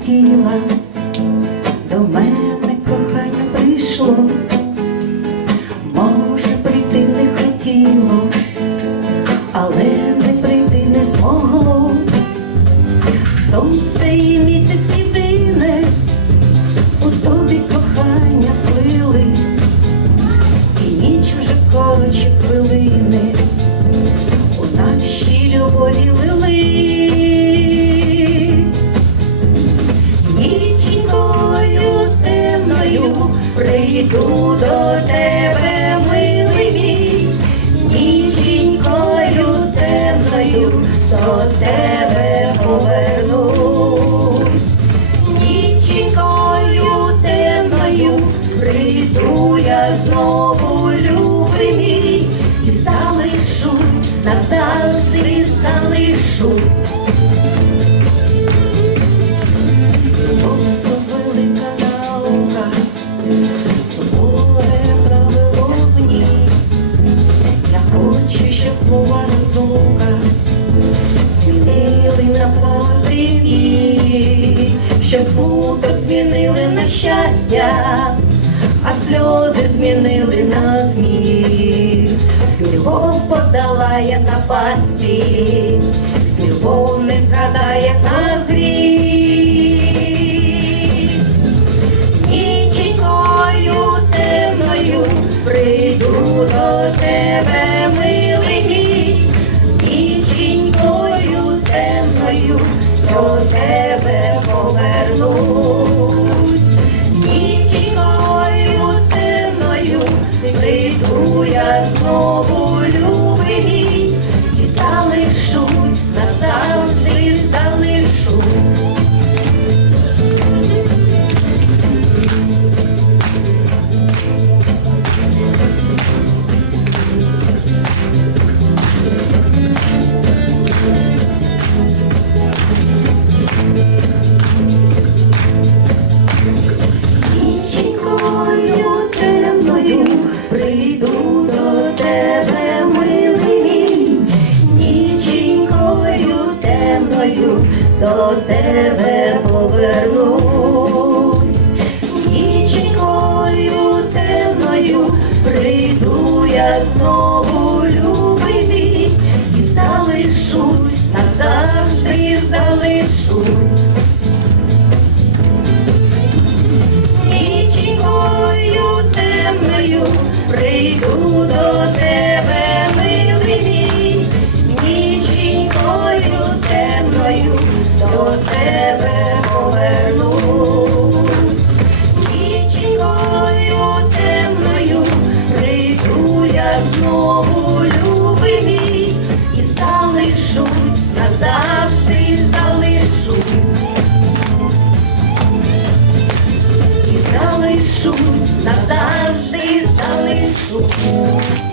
хотіла, до мене кохання прийшло, може прийти не хотіло, але не прийти не змогло. Сонце і місяць єдине, у тобі кохання сплились, і ніч вже коротше хвилини, у нашій любові прийду до тебе, милий мій, ніченькою темною до тебе повернусь. Ніченькою темною прийду я знову, змінили на правдиві, щоб смуток змінили на щастя, а сльози змінили на зміх. Любов подала я на пасті, любов не згадає на гріх. Ніченькою темною прийду до тебе, милий я знову любити і залишусь, назавжди залишусь. Нічною темною прийду до тебе, милий мій, нічною темною до тебе. Música